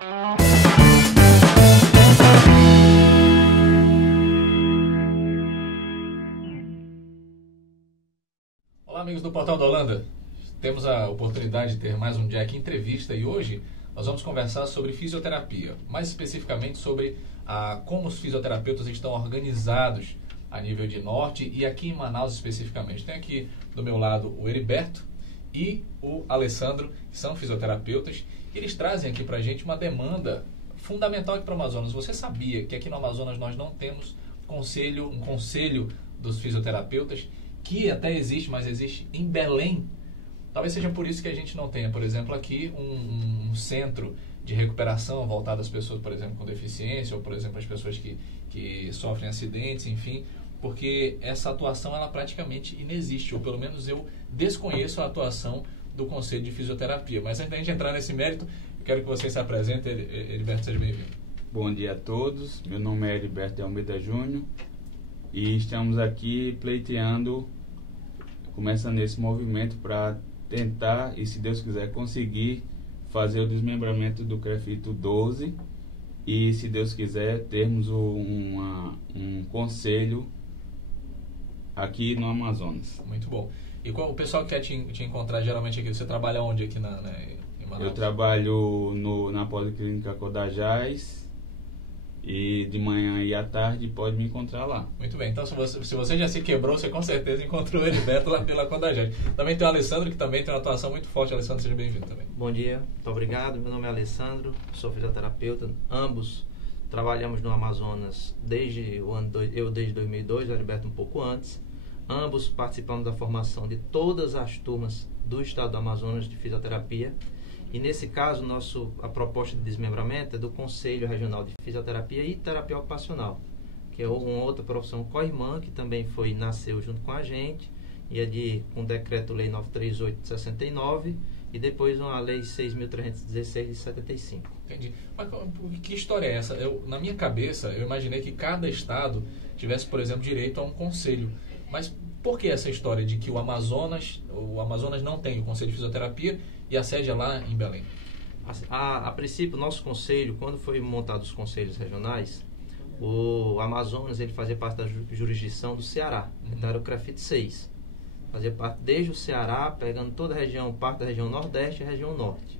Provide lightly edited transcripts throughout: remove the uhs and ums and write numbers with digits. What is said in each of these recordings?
Olá, amigos do Portal da Holanda. Temos a oportunidade de ter mais um Jack Entrevista e hoje nós vamos conversar sobre fisioterapia, mais especificamente sobre como os fisioterapeutas estão organizados a nível de norte e aqui em Manaus especificamente. Tem aqui do meu lado o Heriberto e o Alessandro, que são fisioterapeutas, e eles trazem aqui pra gente uma demanda fundamental aqui para o Amazonas. Você sabia que aqui no Amazonas nós não temos um conselho dos fisioterapeutas, que até existe, mas existe em Belém? Talvez seja por isso que a gente não tenha, por exemplo, aqui um centro de recuperação voltado às pessoas, por exemplo, com deficiência, ou, por exemplo, às pessoas que sofrem acidentes, enfim, porque essa atuação ela praticamente inexiste, ou pelo menos eu desconheço a atuação do Conselho de Fisioterapia. Mas antes da gente entrar nesse mérito, eu quero que você se apresente. Heriberto, seja bem-vindo. Bom dia a todos, meu nome é Heriberto de Almeida Júnior e estamos aqui pleiteando, começando esse movimento para tentar, e se Deus quiser, conseguir fazer o desmembramento do CREFITO 12 e, se Deus quiser, termos um conselho aqui no Amazonas. Muito bom. E o pessoal que quer te encontrar geralmente aqui, você trabalha onde aqui em Manaus? Eu trabalho na Policlínica Codajás e de manhã e à tarde pode me encontrar lá. Muito bem, então se você já se quebrou, você com certeza encontrou o Heriberto lá pela Codajás. Também tem o Alessandro, que também tem uma atuação muito forte. Alessandro, seja bem-vindo também. Bom dia, muito obrigado. Meu nome é Alessandro, sou fisioterapeuta. Ambos trabalhamos no Amazonas desde 2002, o Heriberto um pouco antes. Ambos participamos da formação de todas as turmas do estado do Amazonas de fisioterapia. E nesse caso, a proposta de desmembramento é do Conselho Regional de Fisioterapia e Terapia Ocupacional, que é uma outra profissão co-irmã, que também nasceu junto com a gente, e é com o Decreto-Lei 938 de 69, e depois uma Lei 6.316 de 75. Entendi. Mas que história é essa? Na minha cabeça, eu imaginei que cada estado tivesse, por exemplo, direito a um conselho. Mas por que essa história de que o Amazonas não tem o Conselho de Fisioterapia e a sede é lá em Belém? A princípio, o nosso conselho, quando foi montado os conselhos regionais, o Amazonas ele fazia parte da jurisdição do Ceará. Então era o CREFITO 6. Fazia parte desde o Ceará, pegando toda a região, parte da região Nordeste e a região Norte.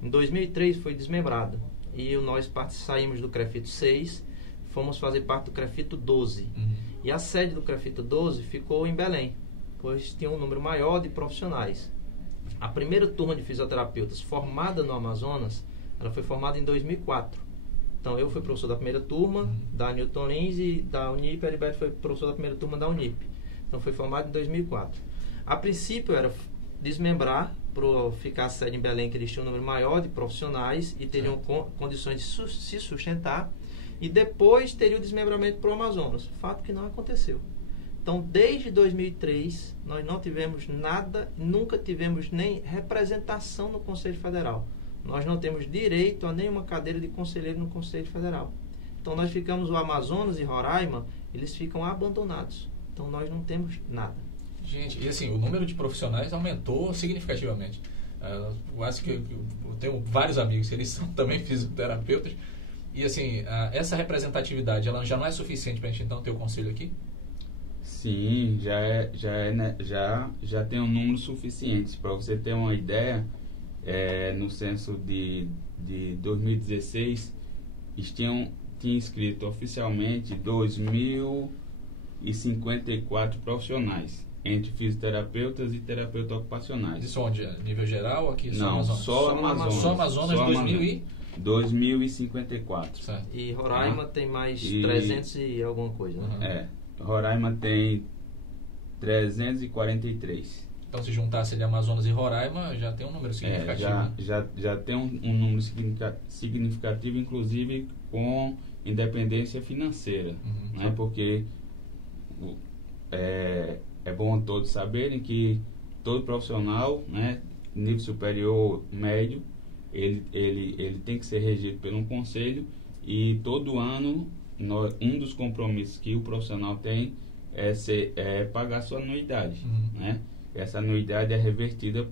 Em 2003 foi desmembrado e nós saímos do CREFITO 6, fomos fazer parte do CREFITO 12. E a sede do CREFITO 12 ficou em Belém, pois tinha um número maior de profissionais. A primeira turma de fisioterapeutas formada no Amazonas, ela foi formada em 2004. Então eu fui professor da primeira turma da Newton Lins e da Unip, a Heriberto foi professor da primeira turma da Unip. Então foi formado em 2004. A princípio era desmembrar para ficar a sede em Belém, que eles tinham um número maior de profissionais e teriam condições de se sustentar, e depois teria o desmembramento para o Amazonas. Fato que não aconteceu. Então, desde 2003, nós não tivemos nada, nunca tivemos nem representação no Conselho Federal. Nós não temos direito a nenhuma cadeira de conselheiro no Conselho Federal. Então, nós ficamos, o Amazonas e Roraima, eles ficam abandonados. Então, nós não temos nada. Gente, e assim, o número de profissionais aumentou significativamente. Eu acho que eu tenho vários amigos, eles são também fisioterapeutas. E assim, essa representatividade, ela já não é suficiente para a gente então ter o conselho aqui? Sim, já tem um número suficiente. Para você ter uma ideia, no censo de 2016, tinha inscrito oficialmente 2.054 profissionais, entre fisioterapeutas e terapeutas ocupacionais. Isso onde? A nível geral aqui? Não, só Amazonas. Só Amazonas 2054. Certo. E Roraima tem mais 300 e alguma coisa. Né? Roraima tem 343. Então, se juntasse de Amazonas e Roraima, já tem um número significativo. Já tem um número significativo, inclusive com independência financeira. Né? Porque é bom todos saberem que todo profissional, né, nível superior, médio, ele tem que ser regido por um conselho, e todo ano um dos compromissos que o profissional tem é pagar sua anuidade. Né? Essa anuidade é revertida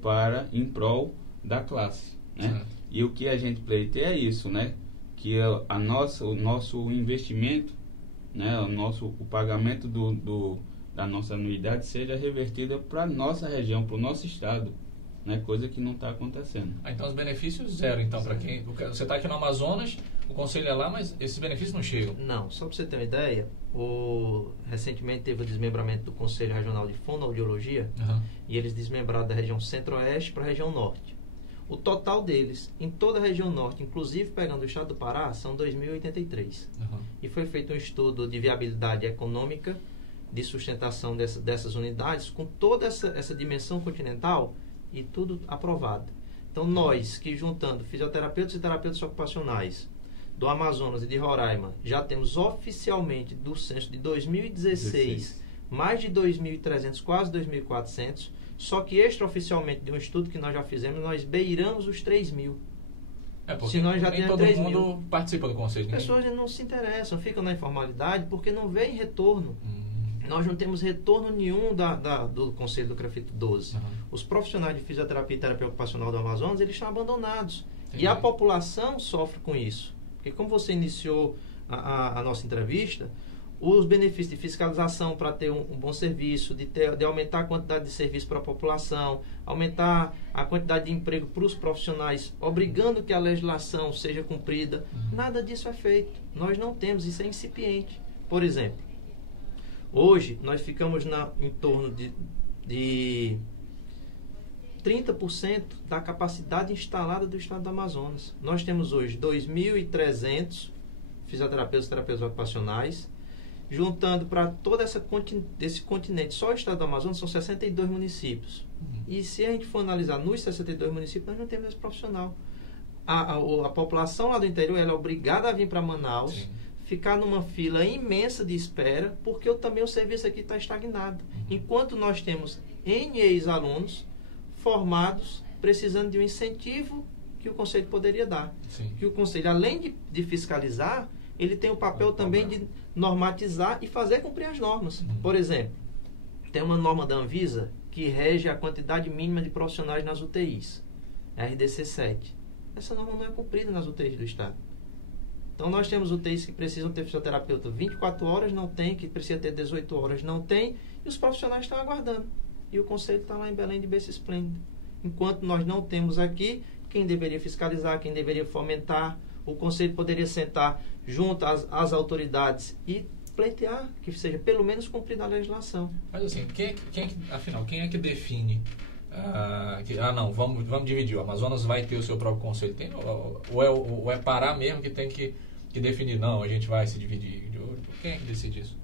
em prol da classe. né? E o que a gente pleiteia é isso, né? Que o nosso investimento, né? O pagamento da nossa anuidade seja revertida para a nossa região, para o nosso estado, né? Coisa que não está acontecendo. Então os benefícios zero, então, para quem... Você está aqui no Amazonas, o conselho é lá, mas esses benefícios não chegam. Não, só para você ter uma ideia, recentemente teve o desmembramento do Conselho Regional de Fonoaudiologia, e eles desmembraram da região centro-oeste para a região norte. O total deles, em toda a região norte, inclusive pegando o estado do Pará, são 2.083. E foi feito um estudo de viabilidade econômica, de sustentação dessas unidades, com toda essa dimensão continental, e tudo aprovado. Então, nós que juntando fisioterapeutas e terapeutas ocupacionais do Amazonas e de Roraima, já temos oficialmente do censo de 2016 mais de 2.300, quase 2.400, só que extraoficialmente de um estudo que nós já fizemos, nós beiramos os 3.000. Porque se nós já nem temos todo 3.000, mundo participa do conselho. As pessoas não se interessam, ficam na informalidade porque não vêem retorno. Nós não temos retorno nenhum do Conselho do CREFIT 12. Os profissionais de fisioterapia e terapia ocupacional do Amazonas, eles estão abandonados. E a população sofre com isso. Porque como você iniciou a nossa entrevista, os benefícios de fiscalização para ter um bom serviço, de aumentar a quantidade de serviço para a população, aumentar a quantidade de emprego para os profissionais, obrigando que a legislação seja cumprida, nada disso é feito. Nós não temos, isso é incipiente. Por exemplo, hoje nós ficamos em torno de 30% da capacidade instalada do estado do Amazonas. Nós temos hoje 2.300 fisioterapeutas e terapeutas ocupacionais, juntando para todo esse continente, só o estado do Amazonas são 62 municípios. E se a gente for analisar nos 62 municípios, nós não temos esse profissional. A população lá do interior ela é obrigada a vir para Manaus, ficar numa fila imensa de espera, porque também o serviço aqui está estagnado. Enquanto nós temos N ex-alunos formados, precisando de um incentivo que o Conselho poderia dar. Que o Conselho, além de fiscalizar, ele tem o papel também de normatizar e fazer cumprir as normas. Por exemplo, tem uma norma da Anvisa que rege a quantidade mínima de profissionais nas UTIs, RDC 7. Essa norma não é cumprida nas UTIs do estado. Então nós temos UTIs que precisam ter fisioterapeuta 24 horas, não tem, que precisa ter 18 horas, não tem, e os profissionais estão aguardando. E o Conselho está lá em Belém de berço esplêndido. Enquanto nós não temos aqui, quem deveria fiscalizar, quem deveria fomentar, o Conselho poderia sentar junto às autoridades e pleitear que seja pelo menos cumprida a legislação. Mas assim, afinal, quem é que define? Vamos dividir. O Amazonas vai ter o seu próprio conselho. Ou é Pará mesmo que tem que definir? Não, a gente vai se dividir. Quem é que decide isso?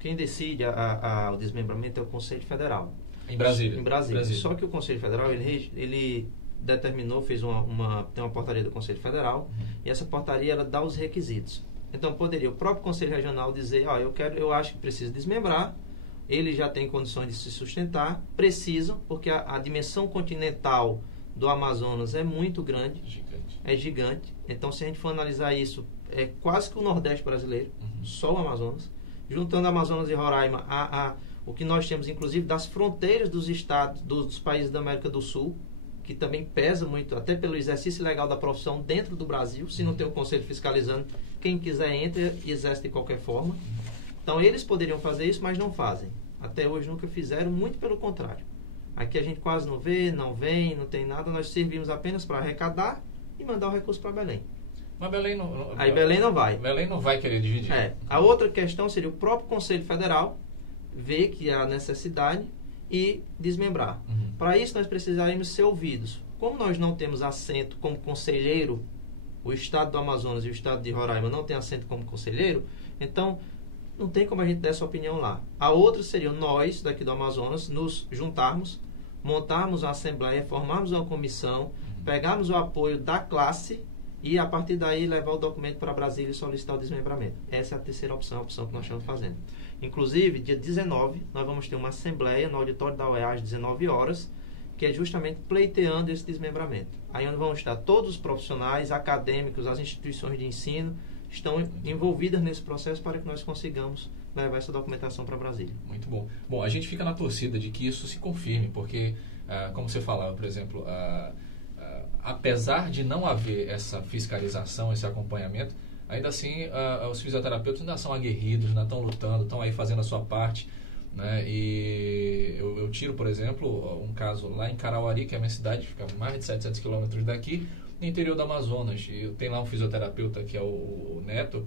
Quem decide o desmembramento é o Conselho Federal. Em Brasília? Em Brasília. Só que o Conselho Federal, ele determinou, tem uma portaria do Conselho Federal, e essa portaria ela dá os requisitos. Então poderia o próprio Conselho Regional dizer, eu acho que precisa desmembrar, ele já tem condições de se sustentar, precisam, porque a dimensão continental do Amazonas é muito grande, é gigante. Então se a gente for analisar isso, é quase que o Nordeste brasileiro, só o Amazonas. Juntando Amazonas e Roraima, o que nós temos, inclusive, das fronteiras dos estados, dos países da América do Sul, que também pesa muito, até pelo exercício legal da profissão dentro do Brasil. Se não tem o Conselho fiscalizando, quem quiser entra e exerce de qualquer forma. Então, eles poderiam fazer isso, mas não fazem. Até hoje nunca fizeram, muito pelo contrário. Aqui a gente quase não vê, não vem, não tem nada. Nós servimos apenas para arrecadar e mandar o recurso para Belém. Mas Belém não... Aí Belém não vai. Belém não vai querer dividir. A outra questão seria o próprio Conselho Federal ver que há necessidade e desmembrar. Para isso nós precisaríamos ser ouvidos. Como nós não temos assento como conselheiro, o estado do Amazonas e o estado de Roraima não tem assento como conselheiro, então não tem como a gente dar essa opinião lá. A outra seria nós, daqui do Amazonas, nos juntarmos, montarmos uma assembleia, formarmos uma comissão, pegarmos o apoio da classe e a partir daí levar o documento para Brasília e solicitar o desmembramento. Essa é a terceira opção, a opção que nós estamos fazendo. Inclusive, dia 19, nós vamos ter uma assembleia no auditório da UEA às 19 horas, que é justamente pleiteando esse desmembramento. Aí onde vão estar todos os profissionais, acadêmicos, as instituições de ensino, estão envolvidas nesse processo para que nós consigamos levar essa documentação para Brasília. Muito bom. Bom, a gente fica na torcida de que isso se confirme, porque, como você falava, por exemplo, apesar de não haver essa fiscalização, esse acompanhamento, ainda assim os fisioterapeutas ainda são aguerridos, ainda estão lutando, estão aí fazendo a sua parte, né? E eu tiro, por exemplo, um caso lá em Carauari, que é a minha cidade, fica a mais de 700 quilômetros daqui, no interior do Amazonas. E tem lá um fisioterapeuta que é o Neto,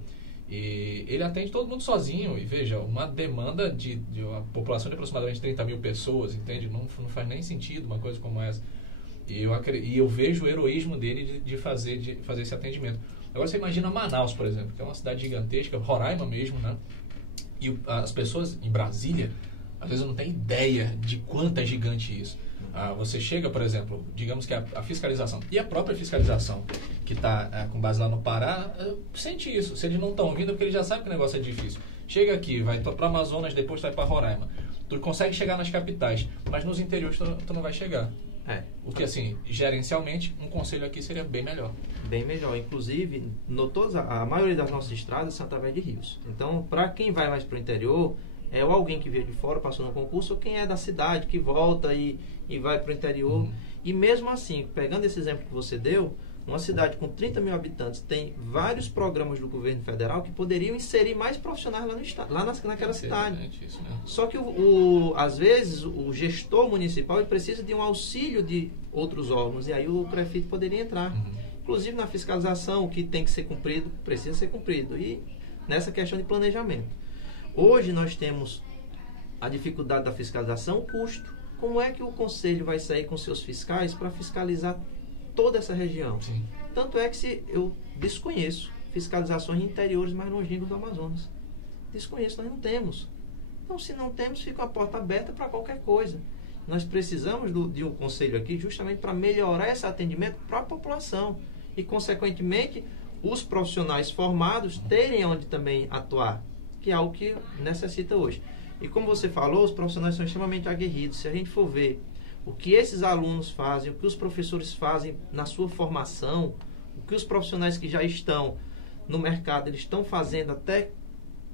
e ele atende todo mundo sozinho. E veja, uma demanda de uma população de aproximadamente 30 mil pessoas, entende? Não faz nem sentido uma coisa como essa. E eu vejo o heroísmo dele de fazer esse atendimento. Agora você imagina Manaus, por exemplo, que é uma cidade gigantesca, Roraima mesmo, né? E as pessoas em Brasília, às vezes não têm ideia de quanto é gigante isso. Você chega, por exemplo, digamos que a fiscalização, e a própria fiscalização, que está com base lá no Pará, sente isso. Se eles não estão ouvindo, é porque eles já sabem que o negócio é difícil. Chega aqui, vai para Amazonas, depois vai para Roraima. Tu consegue chegar nas capitais, mas nos interiores tu não vai chegar. Porque, assim, gerencialmente, um conselho aqui seria bem melhor. Bem melhor. Inclusive, a maioria das nossas estradas são através de rios. Então, para quem vai mais para o interior, é ou alguém que veio de fora, passou no concurso, ou quem é da cidade, que volta e vai para o interior. E mesmo assim, pegando esse exemplo que você deu, uma cidade com 30 mil habitantes tem vários programas do governo federal que poderiam inserir mais profissionais lá no estado, naquela cidade. Isso mesmo. Só que, às vezes, o gestor municipal ele precisa de um auxílio de outros órgãos, e aí o CREFIT poderia entrar. Inclusive na fiscalização, o que tem que ser cumprido, precisa ser cumprido. E nessa questão de planejamento. Hoje nós temos a dificuldade da fiscalização, o custo. Como é que o Conselho vai sair com seus fiscais para fiscalizar toda essa região? Sim. Tanto é que eu desconheço fiscalizações interiores mais longínquos do Amazonas. Desconheço, nós não temos. Então, se não temos, fica a porta aberta para qualquer coisa. Nós precisamos de um conselho aqui justamente para melhorar esse atendimento para a população e, consequentemente, os profissionais formados terem onde também atuar, que é algo que necessita hoje. E como você falou, os profissionais são extremamente aguerridos. Se a gente for ver o que esses alunos fazem, o que os professores fazem na sua formação, o que os profissionais que já estão no mercado eles estão fazendo, até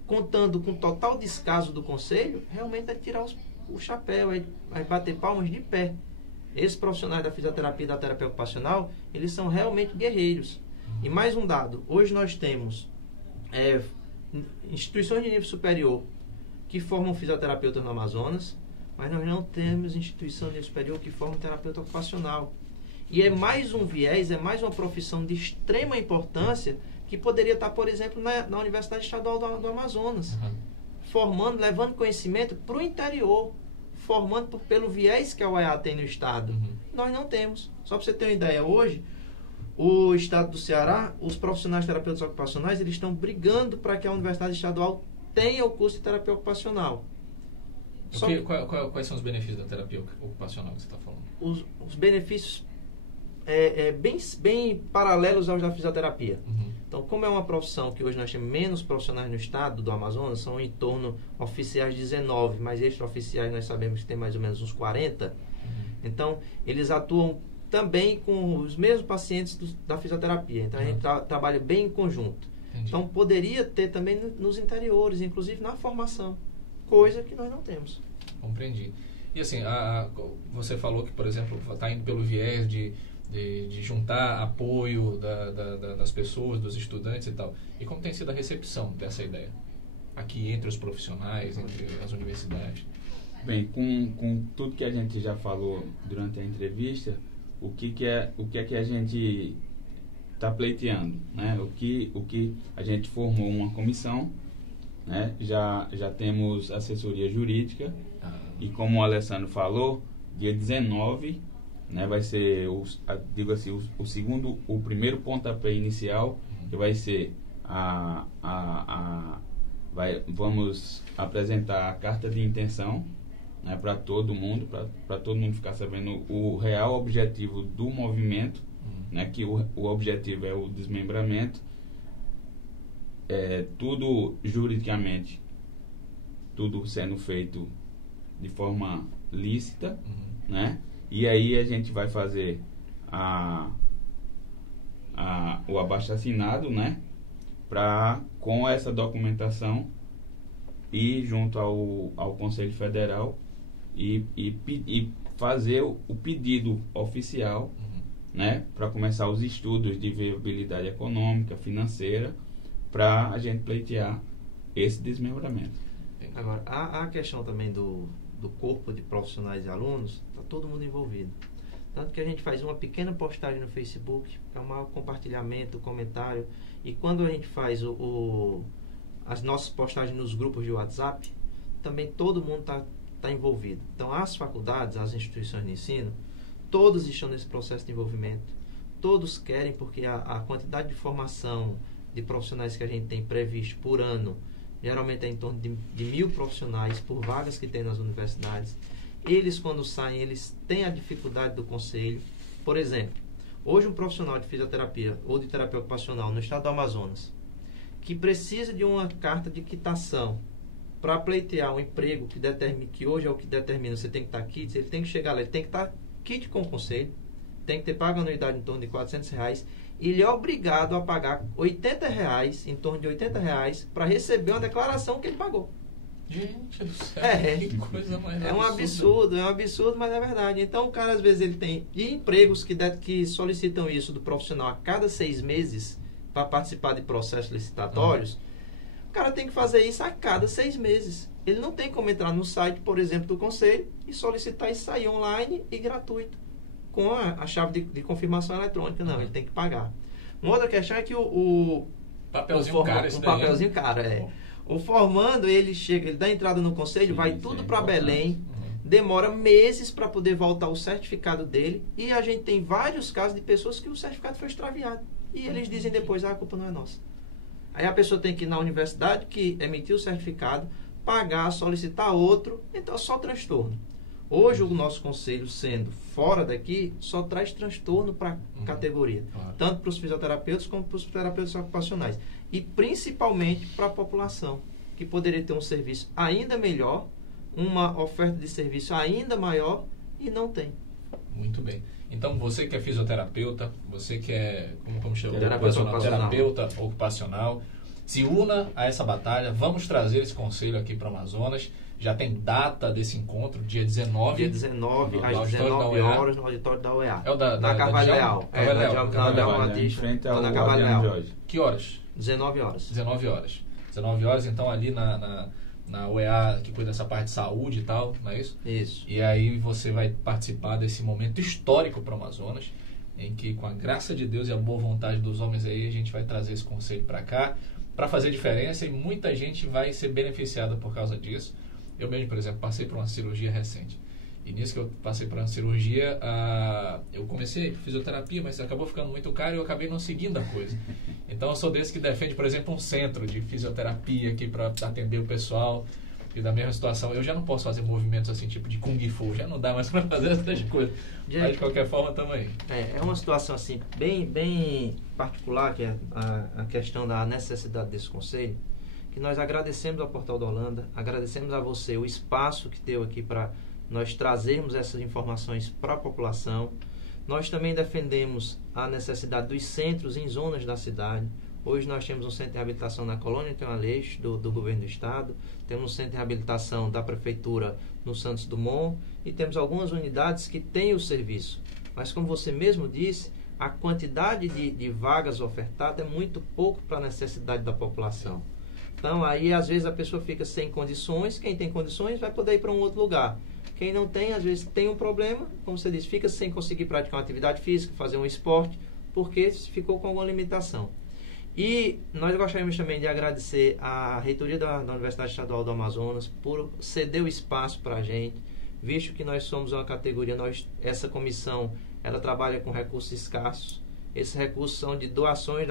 contando com total descaso do conselho, realmente é tirar o chapéu, é bater palmas de pé. Esses profissionais da fisioterapia e da terapia ocupacional, eles são realmente guerreiros. E mais um dado, hoje nós temos instituições de nível superior que formam fisioterapeutas no Amazonas, mas nós não temos instituição de nível superior que formam terapeuta ocupacional. E é mais um viés, é mais uma profissão de extrema importância que poderia estar, por exemplo, na Universidade Estadual do Amazonas, formando, levando conhecimento para o interior, formando pelo viés que a UEA tem no estado. Nós não temos. Só para você ter uma ideia, hoje, o estado do Ceará, os profissionais terapeutas ocupacionais, eles estão brigando para que a Universidade Estadual tenha o curso de terapia ocupacional. Quais são os benefícios da terapia ocupacional que você está falando? Os benefícios bem paralelos aos da fisioterapia. Então, como é uma profissão que hoje nós temos menos profissionais no estado do Amazonas, são em torno oficiais 19, mas extraoficiais nós sabemos que tem mais ou menos uns 40. Então, eles atuam também com os mesmos pacientes da fisioterapia. Então, a gente trabalha bem em conjunto. Entendi. Então, poderia ter também nos interiores, inclusive na formação, coisa que nós não temos. Compreendi. E assim, você falou que, por exemplo, está indo pelo viés de juntar apoio das pessoas, dos estudantes e tal. E como tem sido a recepção dessa ideia? Aqui entre os profissionais, entre as universidades? Bem, com tudo que a gente já falou durante a entrevista, o que é que a gente está pleiteando, né? O que a gente formou uma comissão, né? Já temos assessoria jurídica e como o Alessandro falou, dia 19, né, vai ser o primeiro pontapé inicial, que vai ser vamos apresentar a carta de intenção, né, para todo mundo, para todo mundo ficar sabendo o real objetivo do movimento, né, que o objetivo é o desmembramento, tudo juridicamente, tudo sendo feito de forma lícita, né? E aí a gente vai fazer o abaixo-assinado, né? Com essa documentação ir junto ao Conselho Federal e fazer o pedido oficial né, para começar os estudos de viabilidade econômica, financeira, para a gente pleitear esse desmembramento. Agora, a questão também do corpo de profissionais e alunos, está todo mundo envolvido. Tanto que a gente faz uma pequena postagem no Facebook, é um compartilhamento, comentário, e quando a gente faz as nossas postagens nos grupos de WhatsApp, também todo mundo está envolvido. Então, as faculdades, as instituições de ensino, todos estão nesse processo de envolvimento. Todos querem, porque a quantidade de formação de profissionais que a gente tem previsto por ano, geralmente é em torno de 1.000 profissionais por vagas que tem nas universidades. Eles, quando saem, eles têm a dificuldade do conselho. Por exemplo, hoje um profissional de fisioterapia ou de terapia ocupacional no estado do Amazonas, que precisa de uma carta de quitação para pleitear um emprego que hoje é o que determina, você tem que estar kit, ele tem que chegar lá, ele tem que estar kit com o conselho, tem que ter pago a anuidade em torno de R$400, e ele é obrigado a pagar R$80, em torno de R$80, para receber uma declaração que ele pagou. Gente do céu, que coisa mais é um absurdo, mas é verdade. Então, o cara, às vezes, ele tem empregos que solicitam isso do profissional a cada 6 meses para participar de processos licitatórios. O cara tem que fazer isso a cada 6 meses. Ele não tem como entrar no site, por exemplo, do conselho e solicitar isso aí online e gratuito, com a chave de confirmação eletrônica. Não, ele tem que pagar. Uma outra questão é que o papelzinho caro, esse daí, papelzinho caro, O formando, ele chega, ele dá entrada no conselho, vai tudo para Belém, demora meses para poder voltar o certificado dele, e a gente tem vários casos de pessoas que o certificado foi extraviado. E eles dizem depois, a culpa não é nossa. Aí a pessoa tem que ir na universidade que emitiu o certificado, pagar, solicitar outro, então é só transtorno. Hoje o nosso conselho, sendo fora daqui, só traz transtorno para a categoria, tanto para os fisioterapeutas como para os terapeutas ocupacionais. E principalmente para a população, que poderia ter um serviço ainda melhor, uma oferta de serviço ainda maior, e não tem. Muito bem. Então, você que é fisioterapeuta, você que é, como chama? Terapeuta ocupacional, se una a essa batalha. Vamos trazer esse conselho aqui para o Amazonas. Já tem data desse encontro, dia 19. Dia 19, às 19 horas, no auditório da UEA. É o da Carvalho Leal. Em frente ao Adriano Jorge. Que horas? 19 horas. 19 horas. 19 horas, então, ali na UEA, que cuida dessa parte de saúde e tal, não é isso? Isso. E aí você vai participar desse momento histórico para o Amazonas, em que, com a graça de Deus e a boa vontade dos homens aí, a gente vai trazer esse conselho para cá, para fazer diferença, e muita gente vai ser beneficiada por causa disso. Eu mesmo, por exemplo, passei por uma cirurgia recente. E nisso que eu passei por uma cirurgia, eu comecei fisioterapia, mas acabou ficando muito caro e eu acabei não seguindo a coisa. Então eu sou desse que defende, por exemplo, um centro de fisioterapia aqui para atender o pessoal. E da mesma situação, eu já não posso fazer movimentos assim, tipo de Kung Fu, já não dá mais para fazer essas coisas. Mas de qualquer forma também. É uma situação assim, bem particular, que é a questão da necessidade desse conselho, que nós agradecemos ao Portal da Holanda, agradecemos a você o espaço que deu aqui para nós trazermos essas informações para a população. Nós também defendemos a necessidade dos centros em zonas da cidade. Hoje nós temos um centro de reabilitação na Colônia Tem Aleixo, do governo do estado, temos um centro de reabilitação da prefeitura no Santos Dumont, e temos algumas unidades que têm o serviço. Mas, como você mesmo disse, a quantidade de vagas ofertadas é muito pouco para a necessidade da população. Então, aí, às vezes, a pessoa fica sem condições. Quem tem condições vai poder ir para um outro lugar. Quem não tem, às vezes, tem um problema, como você disse, fica sem conseguir praticar uma atividade física, fazer um esporte, porque ficou com alguma limitação. E nós gostaríamos também de agradecer à reitoria da Universidade Estadual do Amazonas por ceder o espaço para a gente, visto que nós somos uma categoria, essa comissão, ela trabalha com recursos escassos. Esses recursos são de doações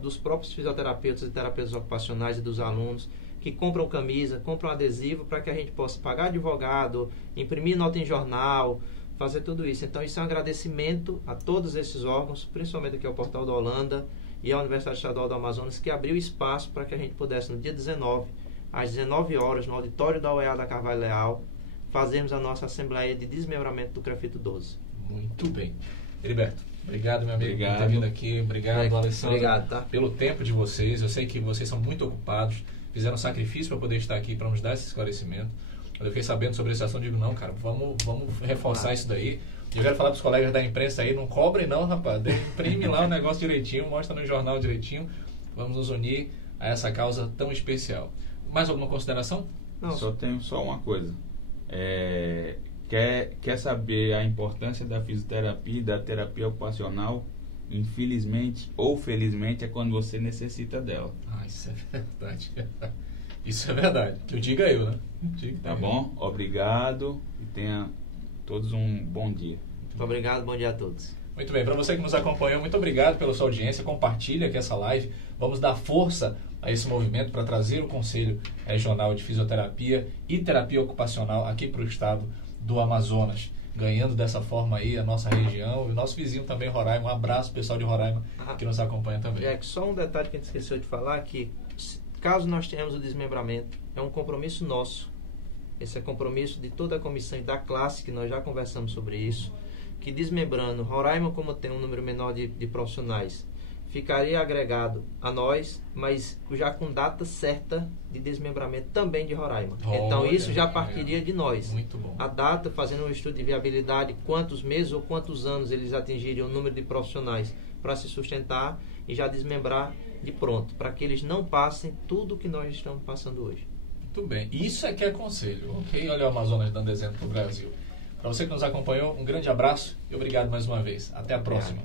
dos próprios fisioterapeutas e terapeutas ocupacionais e dos alunos, que compram camisa, compram adesivo para que a gente possa pagar advogado, imprimir nota em jornal, fazer tudo isso. Então, isso é um agradecimento a todos esses órgãos, principalmente aqui ao Portal da Holanda e à Universidade Estadual do Amazonas, que abriu espaço para que a gente pudesse, no dia 19, às 19 horas, no auditório da UEA da Carvalho Leal, fazermos a nossa assembleia de desmembramento do Crefito 12. Muito bem. Heriberto, obrigado, meu amigo, Obrigado. por ter vindo aqui. Obrigado, Alessandro. Obrigado, tá? Pelo tempo de vocês. Eu sei que vocês são muito ocupados, fizeram sacrifício para poder estar aqui, para nos dar esse esclarecimento. Quando eu fiquei sabendo sobre esse assunto, eu digo, não, cara, vamos reforçar isso daí. Eu quero falar para os colegas da imprensa aí, não cobre não, rapaz. Imprime lá o negócio direitinho, mostra no jornal direitinho. Vamos nos unir a essa causa tão especial. Mais alguma consideração? Não. Tenho só uma coisa. Quer saber a importância da fisioterapia e da terapia ocupacional? Infelizmente ou felizmente é quando você necessita dela. Isso é verdade. Isso é verdade. Que eu diga eu, né? Tá bom? Obrigado e tenha todos um bom dia. Muito obrigado, bom dia a todos. Muito bem, para você que nos acompanhou, muito obrigado pela sua audiência. Compartilha aqui essa live. Vamos dar força a esse movimento para trazer o Conselho Regional de Fisioterapia e Terapia Ocupacional aqui para o estado do Amazonas, ganhando dessa forma aí a nossa região e o nosso vizinho também, Roraima. Um abraço, pessoal de Roraima, que nos acompanha também. Só um detalhe que a gente esqueceu de falar, que caso nós tenhamos o desmembramento, é um compromisso nosso. Esse é compromisso de toda a comissão e da classe, que nós já conversamos sobre isso, que desmembrando, Roraima, como tem um número menor de profissionais, ficaria agregado a nós, mas já com data certa de desmembramento também de Roraima. Então isso já partiria de nós. Muito bom. A data, fazendo um estudo de viabilidade, quantos meses ou quantos anos eles atingiriam o número de profissionais para se sustentar e já desmembrar de pronto, para que eles não passem tudo o que nós estamos passando hoje. Muito bem. Isso é que é conselho, ok? Olha o Amazonas dando exemplo para o Brasil. Para você que nos acompanhou, um grande abraço e obrigado mais uma vez. Até a próxima.